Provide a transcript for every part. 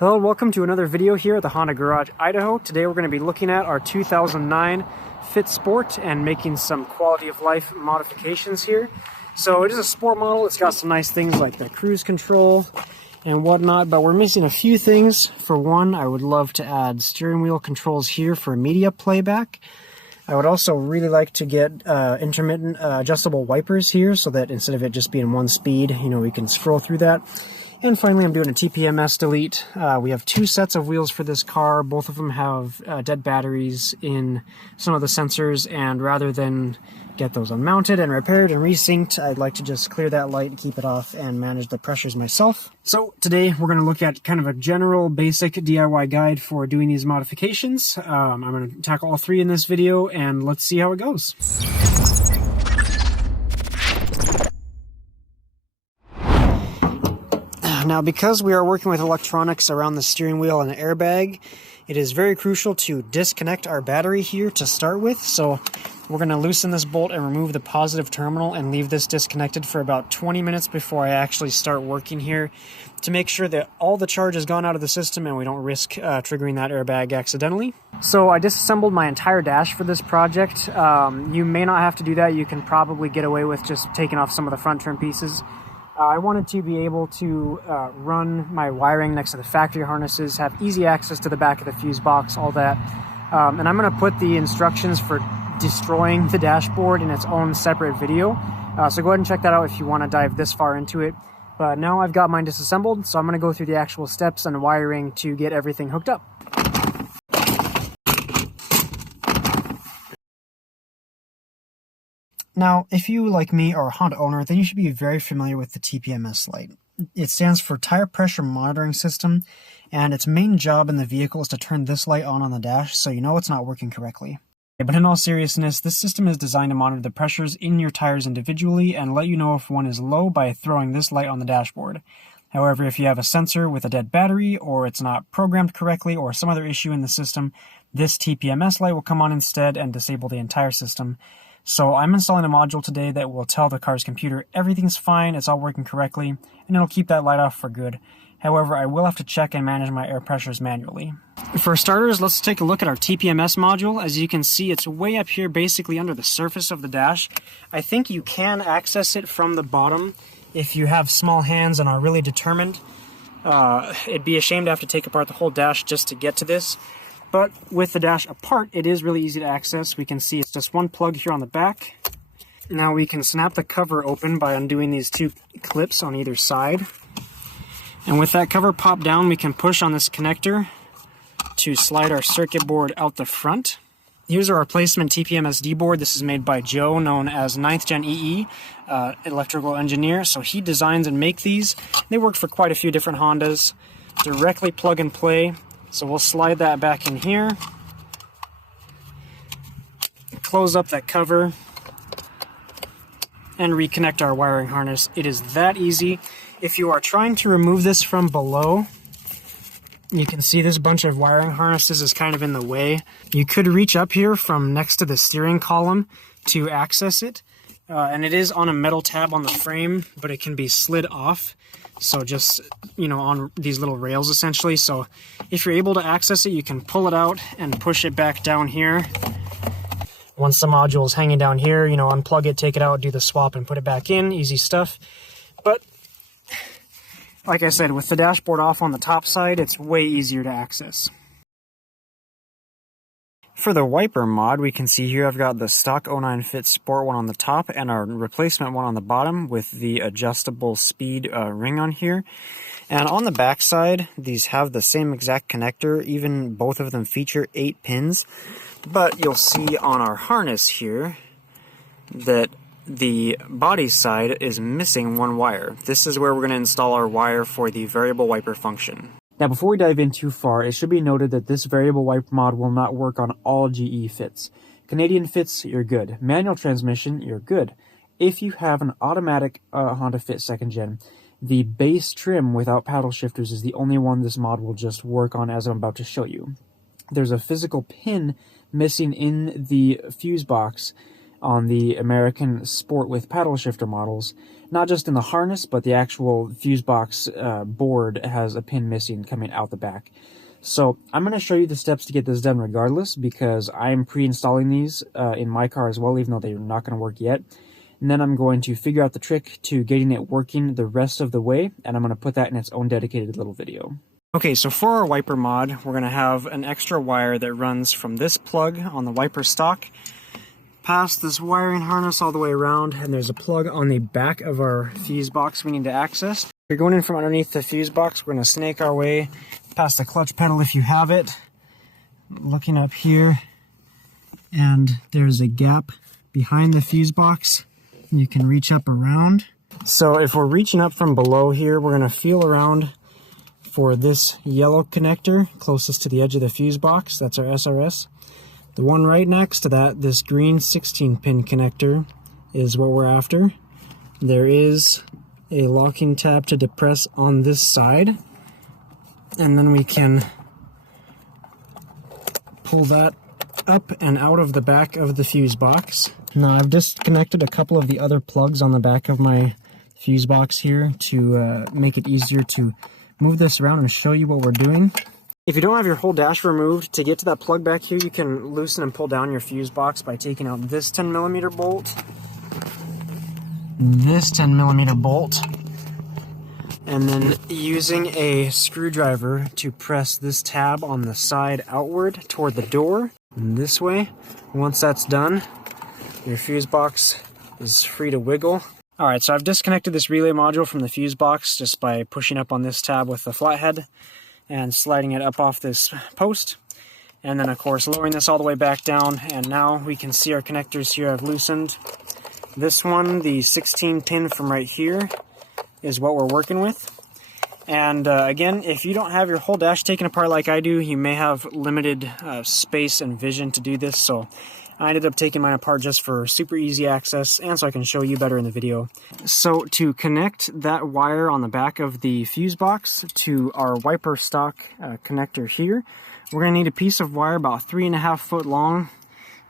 Hello, welcome to another video here at the Honda Garage, Idaho. Today we're going to be looking at our 2009 Fit Sport and making some quality of life modifications here. So it is a sport model. It's got some nice things like the cruise control and whatnot, but we're missing a few things. For one, I would love to add steering wheel controls here for media playback. I would also really like to get intermittent adjustable wipers here so that instead of it just being one speed, we can scroll through that. And finally, I'm doing a TPMS delete. We have two sets of wheels for this car. Both of them have dead batteries in some of the sensors, and rather than get those unmounted and repaired and resynced, I'd like to just clear that light, keep it off, and manage the pressures myself. So today we're going to look at kind of a general basic DIY guide for doing these modifications. I'm going to tackle all three in this video, and let's see how it goes. Now, because we are working with electronics around the steering wheel and the airbag, it is very crucial to disconnect our battery here to start with. So we're going to loosen this bolt and remove the positive terminal and leave this disconnected for about 20 minutes before I actually start working here to make sure that all the charge has gone out of the system and we don't risk triggering that airbag accidentally. So I disassembled my entire dash for this project. You may not have to do that. You can probably get away with just taking off some of the front trim pieces. I wanted to be able to run my wiring next to the factory harnesses, have easy access to the back of the fuse box, all that. And I'm going to put the instructions for destroying the dashboard in its own separate video. So go ahead and check that out if you want to dive this far into it. But now I've got mine disassembled, so I'm going to go through the actual steps and wiring to get everything hooked up. Now, if you, like me, are a Honda owner, then you should be very familiar with the TPMS light. It stands for Tire Pressure Monitoring System, and its main job in the vehicle is to turn this light on the dash so you know it's not working correctly. But in all seriousness, this system is designed to monitor the pressures in your tires individually and let you know if one is low by throwing this light on the dashboard. However, if you have a sensor with a dead battery, or it's not programmed correctly, or some other issue in the system, this TPMS light will come on instead and disable the entire system. So I'm installing a module today that will tell the car's computer everything's fine, it's all working correctly, and it'll keep that light off for good. However, I will have to check and manage my air pressures manually. For starters, let's take a look at our TPMS module. As you can see, it's way up here, basically under the surface of the dash. I think you can access it from the bottom if you have small hands and are really determined. It'd be a shame to have to take apart the whole dash just to get to this. But with the dash apart, it is really easy to access. We can see it's just one plug here on the back. Now we can snap the cover open by undoing these two clips on either side. And with that cover popped down, we can push on this connector to slide our circuit board out the front. Here's our replacement TPMSD board. This is made by Joe, known as 9th Gen EE, electrical engineer. So he designs and makes these. They work for quite a few different Hondas. Directly plug and play. So we'll slide that back in here, close up that cover, and reconnect our wiring harness. It is that easy. If you are trying to remove this from below, you can see this bunch of wiring harnesses is kind of in the way. You could reach up here from next to the steering column to access it. And it is on a metal tab on the frame, but it can be slid off. So just, on these little rails essentially. So if you're able to access it, you can pull it out and push it back down here. Once the module is hanging down here, unplug it, take it out, do the swap and put it back in. Easy stuff. But like I said, with the dashboard off on the top side, it's way easier to access. For the wiper mod, we can see here I've got the stock 09 Fit Sport one on the top and our replacement one on the bottom with the adjustable speed ring on here. And on the back side, these have the same exact connector, even both of them feature 8 pins. But you'll see on our harness here that the body side is missing one wire. This is where we're going to install our wire for the variable wiper function. Now, before we dive in too far, it should be noted that this variable wiper mod will not work on all GE fits. Canadian fits, you're good. Manual transmission, you're good. If you have an automatic Honda Fit 2nd Gen, the base trim without paddle shifters is the only one this mod will just work on, as I'm about to show you. There's a physical pin missing in the fuse box on the American Sport with paddle shifter models, not just in the harness, but the actual fuse box board has a pin missing coming out the back. So I'm going to show you the steps to get this done regardless, because I'm pre-installing these in my car as well, even though they're not going to work yet. And then I'm going to figure out the trick to getting it working the rest of the way, and I'm going to put that in its own dedicated little video. Okay, so for our wiper mod, we're going to have an extra wire that runs from this plug on the wiper stock past this wiring harness all the way around, and there's a plug on the back of our fuse box we need to access. We're going in from underneath the fuse box. We're going to snake our way past the clutch pedal if you have it. Looking up here, and there's a gap behind the fuse box. You can reach up around. So if we're reaching up from below here, we're going to feel around for this yellow connector closest to the edge of the fuse box. That's our SRS. The one right next to that, this green 16-pin connector, is what we're after. There is a locking tab to depress on this side, and then we can pull that up and out of the back of the fuse box. Now I've disconnected a couple of the other plugs on the back of my fuse box here to make it easier to move this around and show you what we're doing. If you don't have your whole dash removed, to get to that plug back here, you can loosen and pull down your fuse box by taking out this 10mm bolt, this 10mm bolt, and then using a screwdriver to press this tab on the side outward toward the door. And this way, once that's done, your fuse box is free to wiggle. Alright, so I've disconnected this relay module from the fuse box just by pushing up on this tab with the flathead and sliding it up off this post. And then of course lowering this all the way back down, and now we can see our connectors here I've loosened. This one, the 16 pin from right here, is what we're working with. And again, if you don't have your whole dash taken apart like I do, you may have limited space and vision to do this, so I ended up taking mine apart just for super easy access and so I can show you better in the video. So to connect that wire on the back of the fuse box to our wiper stock connector here, we're going to need a piece of wire about 3.5 foot long.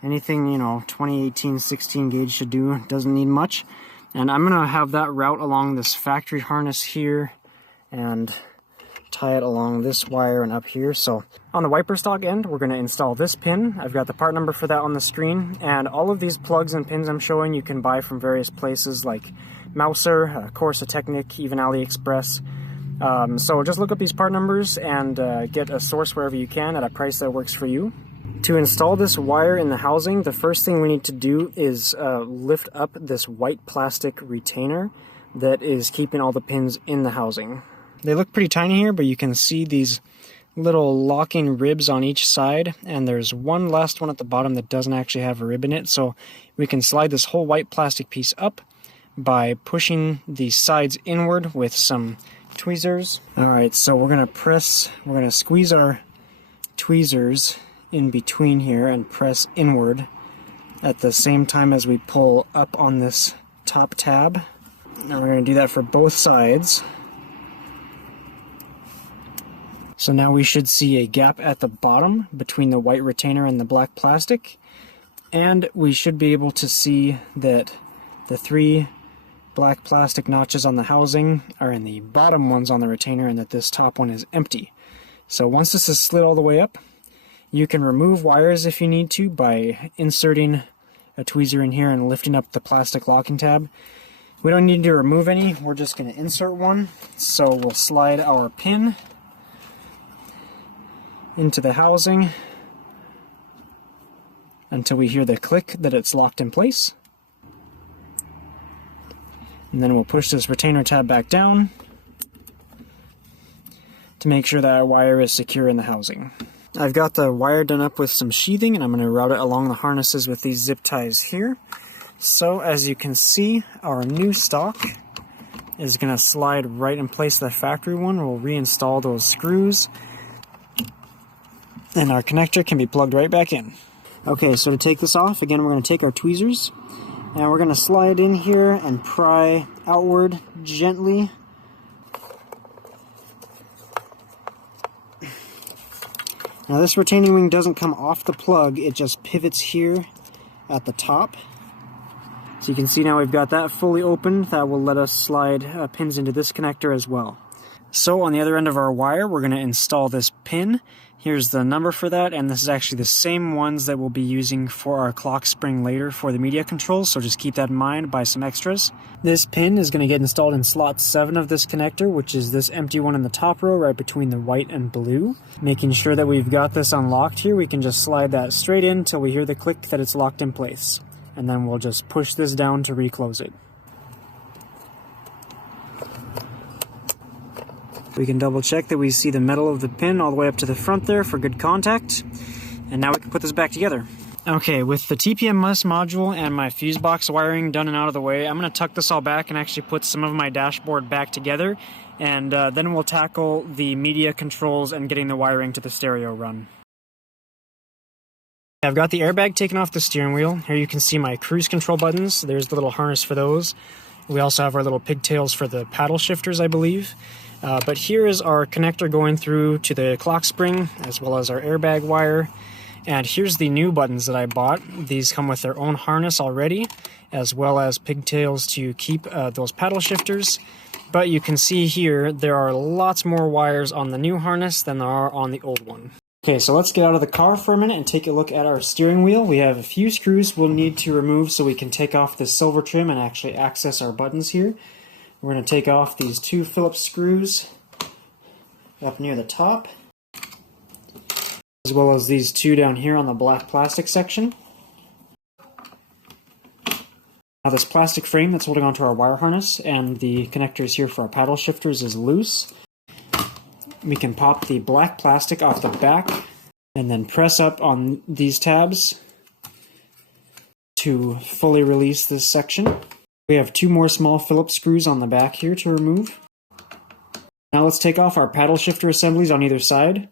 Anything, 2018 16 gauge should do, doesn't need much. And I'm going to have that route along this factory harness here and tie it along this wire and up here. So on the wiper stock end, we're going to install this pin. I've got the part number for that on the screen, and all of these plugs and pins I'm showing you can buy from various places like Mouser, Corsa Technic, even AliExpress. So just look up these part numbers and get a source wherever you can at a price that works for you. To install this wire in the housing, the first thing we need to do is lift up this white plastic retainer that is keeping all the pins in the housing. They look pretty tiny here, but you can see these little locking ribs on each side, and there's one last one at the bottom that doesn't actually have a rib in it, so we can slide this whole white plastic piece up by pushing the sides inward with some tweezers. Alright, so we're going to squeeze our tweezers in between here and press inward at the same time as we pull up on this top tab. Now we're going to do that for both sides. So now we should see a gap at the bottom between the white retainer and the black plastic, and we should be able to see that the 3 black plastic notches on the housing are in the bottom ones on the retainer and that this top one is empty. So once this is slid all the way up, you can remove wires if you need to by inserting a tweezer in here and lifting up the plastic locking tab. We don't need to remove any, we're just going to insert one. So we'll slide our pin into the housing until we hear the click that it's locked in place. And then we'll push this retainer tab back down to make sure that our wire is secure in the housing. I've got the wire done up with some sheathing, and I'm going to route it along the harnesses with these zip ties here. So as you can see, our new stock is going to slide right in place to the factory one. We'll reinstall those screws, and our connector can be plugged right back in. Okay, so to take this off, again, we're going to take our tweezers, and we're going to slide in here and pry outward gently. Now this retaining wing doesn't come off the plug, it just pivots here at the top. So So you can see now we've got that fully opened. That will let us slide pins into this connector as well. So on the other end of our wire, we're going to install this pin. Here's the number for that, and this is actually the same ones that we'll be using for our clock spring later for the media controls, so just keep that in mind, buy some extras. This pin is going to get installed in slot 7 of this connector, which is this empty one in the top row right between the white and blue. Making sure that we've got this unlocked here, we can just slide that straight in till we hear the click that it's locked in place. And then we'll just push this down to reclose it. We can double check that we see the metal of the pin all the way up to the front there for good contact. And now we can put this back together. Okay, with the TPMS module and my fuse box wiring done and out of the way, I'm going to tuck this all back and actually put some of my dashboard back together. And then we'll tackle the media controls and getting the wiring to the stereo run. I've got the airbag taken off the steering wheel. Here you can see my cruise control buttons. There's the little harness for those. We also have our little pigtails for the paddle shifters, I believe. But here is our connector going through to the clock spring, as well as our airbag wire. And here's the new buttons that I bought. These come with their own harness already, as well as pigtails to keep those paddle shifters. But you can see here, there are lots more wires on the new harness than there are on the old one. Okay, so let's get out of the car for a minute and take a look at our steering wheel. We have a few screws we'll need to remove so we can take off this silver trim and actually access our buttons here. We're going to take off these 2 Phillips screws up near the top, as well as these 2 down here on the black plastic section. Now this plastic frame that's holding onto our wire harness and the connectors here for our paddle shifters is loose. We can pop the black plastic off the back and then press up on these tabs to fully release this section. We have 2 more small Phillips screws on the back here to remove. Now let's take off our paddle shifter assemblies on either side.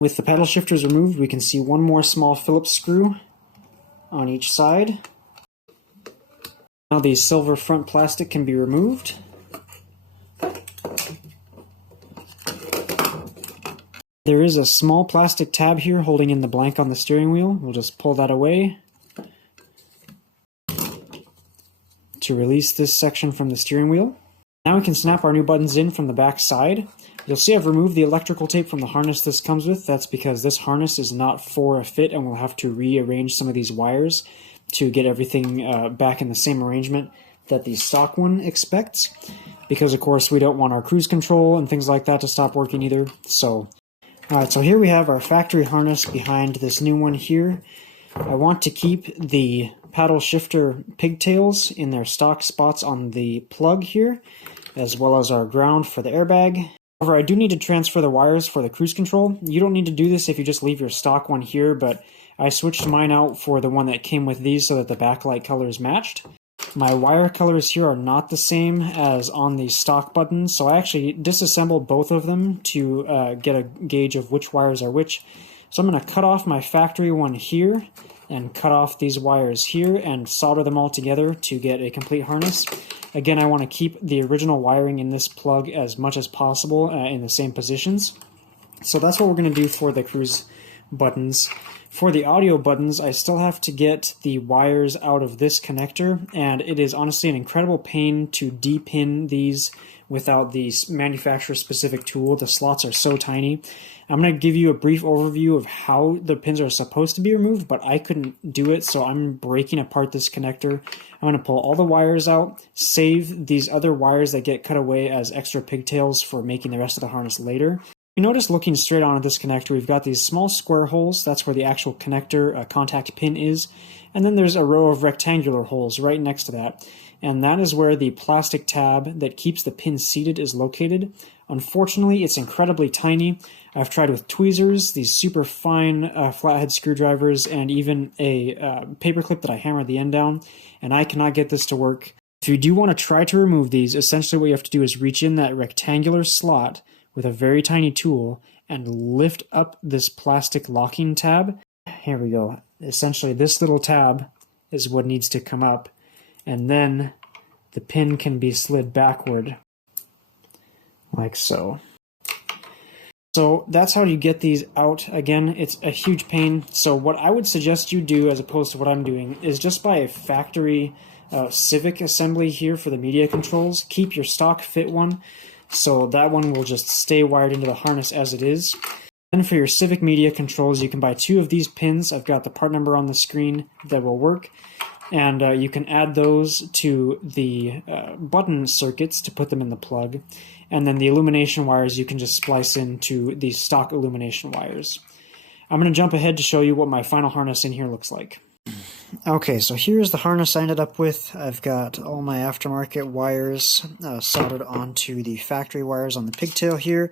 With the paddle shifters removed, we can see 1 more small Phillips screw on each side. Now the silver front plastic can be removed. There is a small plastic tab here holding in the blank on the steering wheel. We'll just pull that away to release this section from the steering wheel. Now we can snap our new buttons in from the back side. You'll see I've removed the electrical tape from the harness this comes with. That's because this harness is not for a fit and we'll have to rearrange some of these wires to get everything back in the same arrangement that the stock one expects. Because of course we don't want our cruise control and things like that to stop working either. Alright, so here we have our factory harness behind this new one here. I want to keep the paddle shifter pigtails in their stock spots on the plug here, as well as our ground for the airbag. However, I do need to transfer the wires for the cruise control. You don't need to do this if you just leave your stock one here, but I switched mine out for the one that came with these so that the backlight colors matched. My wire colors here are not the same as on the stock buttons, so I actually disassembled both of them to get a gauge of which wires are which. So I'm going to cut off my factory one here and cut off these wires here and solder them all together to get a complete harness. Again, I want to keep the original wiring in this plug as much as possible in the same positions. So that's what we're going to do for the cruise buttons. For the audio buttons, I still have to get the wires out of this connector, and it is honestly an incredible pain to depin these without the manufacturer-specific tool. The slots are so tiny. I'm going to give you a brief overview of how the pins are supposed to be removed, but I couldn't do it, so I'm breaking apart this connector. I'm going to pull all the wires out, save these other wires that get cut away as extra pigtails for making the rest of the harness later. You notice looking straight onto this connector, we've got these small square holes. That's where the actual connector contact pin is. And then there's a row of rectangular holes right next to that. And that is where the plastic tab that keeps the pin seated is located. Unfortunately, it's incredibly tiny. I've tried with tweezers, these super fine flathead screwdrivers, and even a paperclip that I hammered the end down, and I cannot get this to work. If you do want to try to remove these, essentially what you have to do is reach in that rectangular slot with a very tiny tool and lift up this plastic locking tab. Here we go. Essentially this little tab is what needs to come up, and then the pin can be slid backward like so. So that's how you get these out. Again, it's a huge pain. So what I would suggest you do, as opposed to what I'm doing, is just buy a factory Civic assembly here for the media controls. Keep your stock fit one, so that one will just stay wired into the harness as it is. And for your Civic media controls, you can buy 2 of these pins. I've got the part number on the screen that will work. And you can add those to the button circuits to put them in the plug. And then the illumination wires you can just splice into the stock illumination wires. I'm going to jump ahead to show you what my final harness in here looks like. Okay, so here's the harness I ended up with. I've got all my aftermarket wires soldered onto the factory wires on the pigtail here.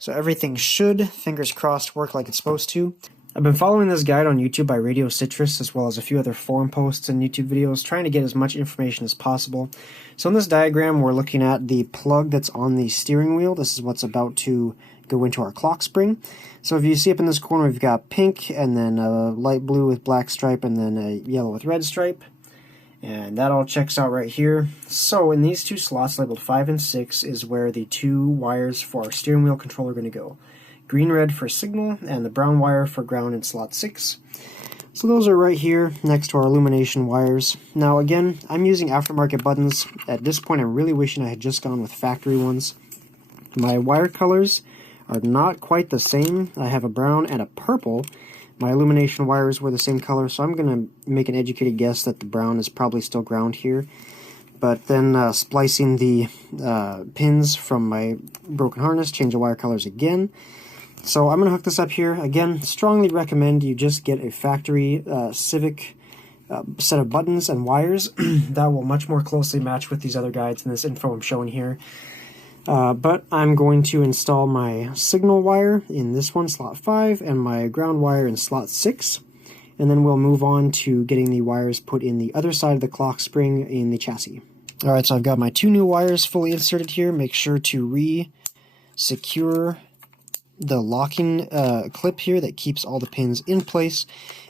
So everything should, fingers crossed, work like it's supposed to. I've been following this guide on YouTube by Radio Citrus, as well as a few other forum posts and YouTube videos, trying to get as much information as possible. So in this diagram, we're looking at the plug that's on the steering wheel. This is what's about to go into our clock spring. So if you see up in this corner, we've got pink, and then a light blue with black stripe, and then a yellow with red stripe. And that all checks out right here. So in these 2 slots labeled 5 and 6 is where the 2 wires for our steering wheel controller are going to go. Green-red for signal, and the brown wire for ground in slot 6. So those are right here next to our illumination wires. Now again, I'm using aftermarket buttons. At this point, I'm really wishing I had just gone with factory ones. My wire colors are not quite the same. I have a brown and a purple. My illumination wires were the same color, so I'm going to make an educated guess that the brown is probably still ground here. But then splicing the pins from my broken harness, change the wire colors again. So I'm going to hook this up here. Again, strongly recommend you just get a factory Civic set of buttons and wires. That will much more closely match with these other guides and this info I'm showing here. But I'm going to install my signal wire in this one, slot 5, and my ground wire in slot 6. And then we'll move on to getting the wires put in the other side of the clock spring in the chassis. Alright, so I've got my 2 new wires fully inserted here. Make sure to re-secure the locking clip here that keeps all the pins in place.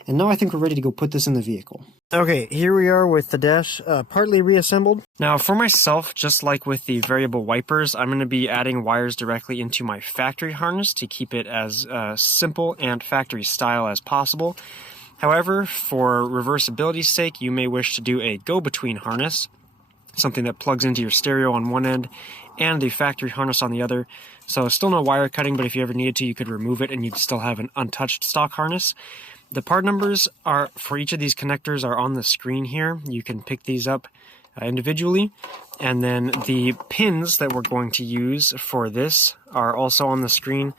And now I think we're ready to go put this in the vehicle. Okay, here we are with the dash partly reassembled. Now for myself, just like with the variable wipers, I'm going to be adding wires directly into my factory harness to keep it as simple and factory style as possible. However, for reversibility's sake, you may wish to do a go-between harness, something that plugs into your stereo on one end and the factory harness on the other. So still no wire cutting, but if you ever needed to, you could remove it and you'd still have an untouched stock harness. The part numbers are for each of these connectors are on the screen here. You can pick these up individually. And then the pins that we're going to use for this are also on the screen.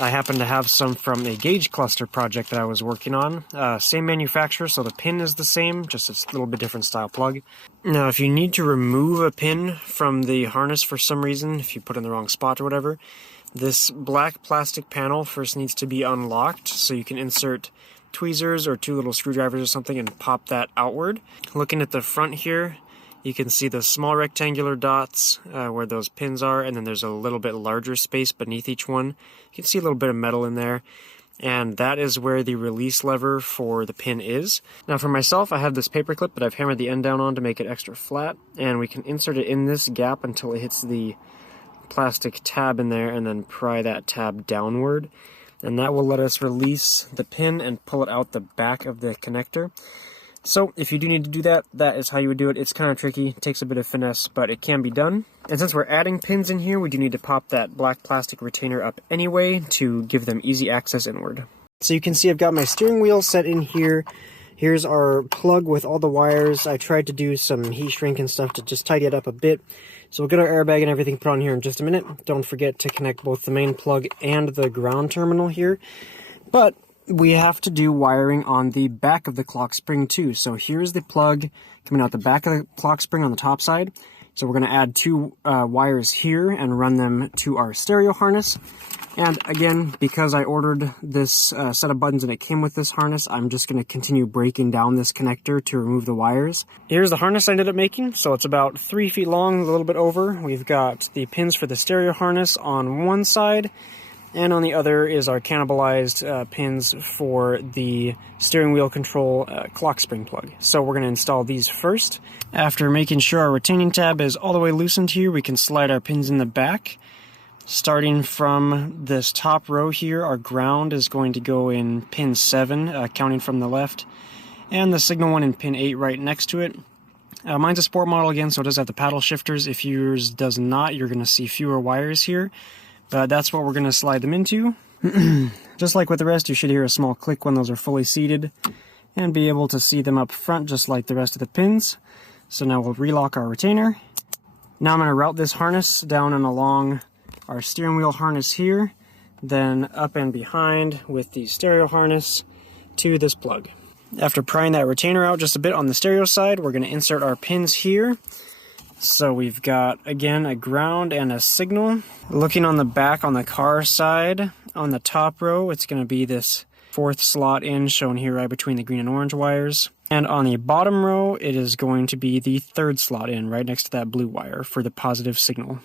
I happen to have some from a gauge cluster project that I was working on. Same manufacturer, so the pin is the same, just a little bit different style plug. Now, if you need to remove a pin from the harness for some reason, if you put it in the wrong spot or whatever, this black plastic panel first needs to be unlocked, so you can insert tweezers or 2 little screwdrivers or something and pop that outward. Looking at the front here, you can see the small rectangular dots where those pins are, and then there's a little bit larger space beneath each one. You can see a little bit of metal in there, and that is where the release lever for the pin is. Now for myself, I have this paper clip that I've hammered the end down on to make it extra flat, and we can insert it in this gap until it hits the plastic tab in there, and then pry that tab downward. And that will let us release the pin and pull it out the back of the connector. So if you do need to do that, that is how you would do it. It's kind of tricky, it takes a bit of finesse, but it can be done. And since we're adding pins in here, we do need to pop that black plastic retainer up anyway to give them easy access inward. So you can see I've got my steering wheel set in here. Here's our plug with all the wires. I tried to do some heat shrink and stuff to just tidy it up a bit. So we'll get our airbag and everything put on here in just a minute. Don't forget to connect both the main plug and the ground terminal here. But we have to do wiring on the back of the clock spring too. So here's the plug coming out the back of the clock spring on the top side. So we're going to add 2 wires here and run them to our stereo harness. And again, because I ordered this set of buttons and it came with this harness, I'm just going to continue breaking down this connector to remove the wires. Here's the harness I ended up making. So it's about 3 feet long, a little bit over. We've got the pins for the stereo harness on one side, and on the other is our cannibalized pins for the steering wheel control clock spring plug. So we're going to install these first. After making sure our retaining tab is all the way loosened here, we can slide our pins in the back. Starting from this top row here, our ground is going to go in pin 7, counting from the left, and the signal one in pin 8 right next to it. Mine's a sport model again, so it does have the paddle shifters. If yours does not, you're going to see fewer wires here, but that's what we're going to slide them into. Just like with the rest, you should hear a small click when those are fully seated, and be able to see them up front just like the rest of the pins. So now we'll relock our retainer. Now I'm going to route this harness down and along our steering wheel harness here, then up and behind with the stereo harness to this plug. After prying that retainer out just a bit on the stereo side, we're going to insert our pins here. So we've got, again, a ground and a signal. Looking on the back on the car side, on the top row, it's going to be this 4th slot in, shown here right between the green and orange wires. And on the bottom row, it is going to be the 3rd slot in, right next to that blue wire for the positive signal.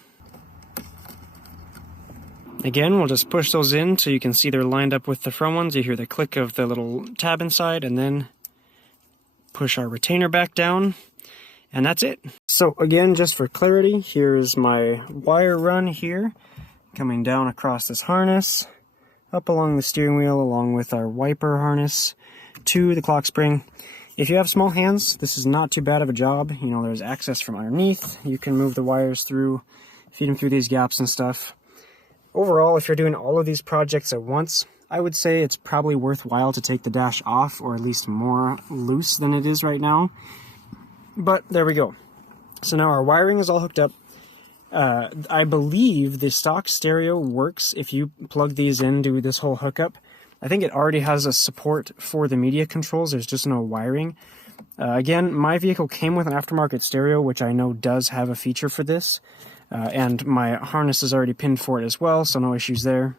Again, we'll just push those in so you can see they're lined up with the front ones. You hear the click of the little tab inside, and then push our retainer back down, and that's it. So again, just for clarity, here's my wire run here, coming down across this harness, up along the steering wheel, along with our wiper harness to the clock spring. If you have small hands, this is not too bad of a job. You know, there's access from underneath. You can move the wires through, feed them through these gaps and stuff. Overall, if you're doing all of these projects at once, I would say it's probably worthwhile to take the dash off, or at least more loose than it is right now. But there we go. So now our wiring is all hooked up. I believe the stock stereo works if you plug these in, do this whole hookup. I think it already has a support for the media controls, there's just no wiring. Again, my vehicle came with an aftermarket stereo, which I know does have a feature for this. And my harness is already pinned for it as well, so no issues there.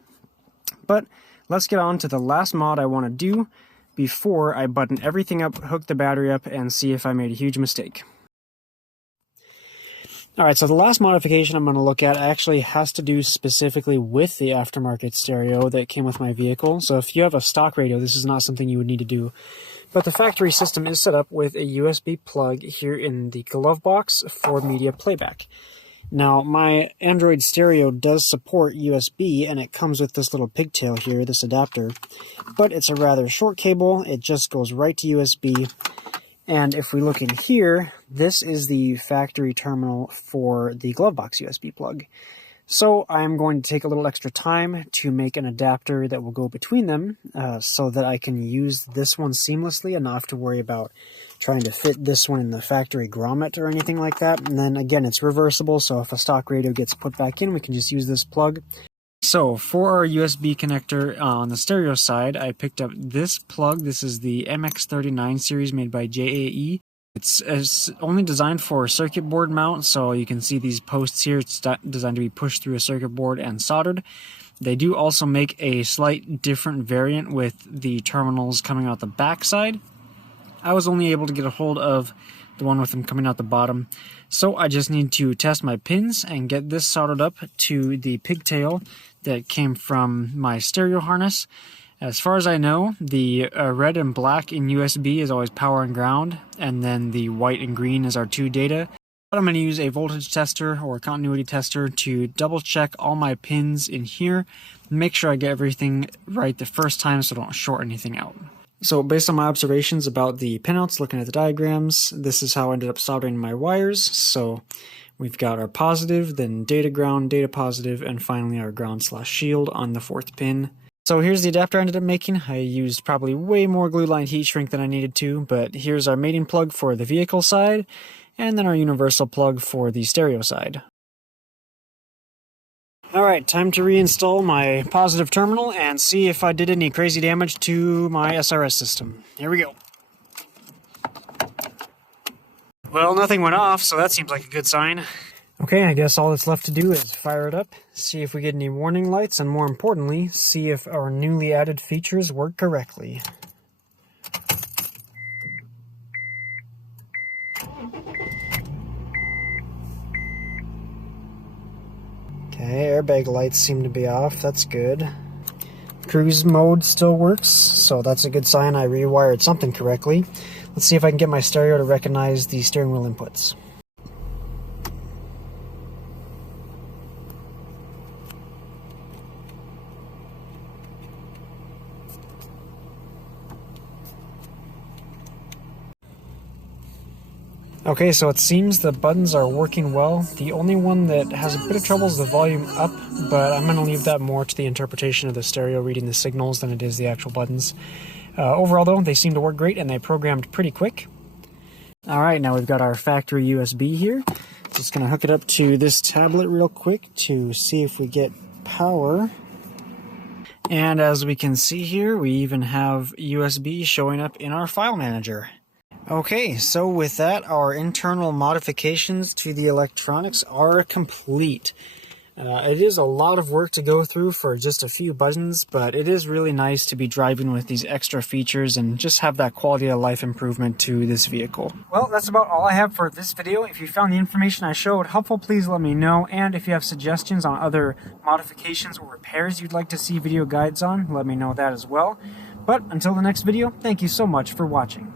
But let's get on to the last mod I want to do before I button everything up, hook the battery up, and see if I made a huge mistake. Alright, so the last modification I'm going to look at actually has to do specifically with the aftermarket stereo that came with my vehicle. So if you have a stock radio, this is not something you would need to do. But the factory system is set up with a USB plug here in the glove box for media playback. Now, my Android stereo does support USB, and it comes with this little pigtail here, this adapter, but it's a rather short cable. It just goes right to USB, and if we look in here, this is the factory terminal for the Glovebox USB plug. So I'm going to take a little extra time to make an adapter that will go between them so that I can use this one seamlessly and not have to worry about trying to fit this one in the factory grommet or anything like that. And then again, it's reversible, so if a stock radio gets put back in, we can just use this plug. So for our USB connector on the stereo side, I picked up this plug. This is the MX39 series made by JAE. It's only designed for circuit board mount, so you can see these posts here. It's designed to be pushed through a circuit board and soldered. They do also make a slight different variant with the terminals coming out the back side. I was only able to get a hold of the one with them coming out the bottom, so I just need to test my pins and get this soldered up to the pigtail that came from my stereo harness. As far as I know, the red and black in USB is always power and ground, and then the white and green is our 2 data. But I'm going to use a voltage tester or a continuity tester to double check all my pins in here, make sure I get everything right the first time so I don't short anything out. So based on my observations about the pinouts, looking at the diagrams, this is how I ended up soldering my wires. So we've got our positive, then data ground, data positive, and finally our ground/shield on the 4th pin. So here's the adapter I ended up making. I used probably way more glue line heat shrink than I needed to, but here's our mating plug for the vehicle side, and then our universal plug for the stereo side. Alright, time to reinstall my positive terminal and see if I did any crazy damage to my SRS system. Here we go. Well, nothing went off, so that seems like a good sign. Okay, I guess all that's left to do is fire it up, see if we get any warning lights, and more importantly, see if our newly added features work correctly. Okay, airbag lights seem to be off, that's good. Cruise mode still works, so that's a good sign I rewired something correctly. Let's see if I can get my stereo to recognize the steering wheel inputs. Okay, so it seems the buttons are working well. The only one that has a bit of trouble is the volume up, but I'm going to leave that more to the interpretation of the stereo reading the signals than it is the actual buttons. Overall though, they seem to work great and they programmed pretty quick. Alright, now we've got our factory USB here. Just going to hook it up to this tablet real quick to see if we get power. And as we can see here, we even have USB showing up in our file manager. Okay, so with that, our internal modifications to the electronics are complete. It is a lot of work to go through for just a few buttons, but it is really nice to be driving with these extra features and just have that quality of life improvement to this vehicle. Well, that's about all I have for this video. If you found the information I showed helpful, please let me know. And if you have suggestions on other modifications or repairs you'd like to see video guides on, let me know that as well. But until the next video, thank you so much for watching.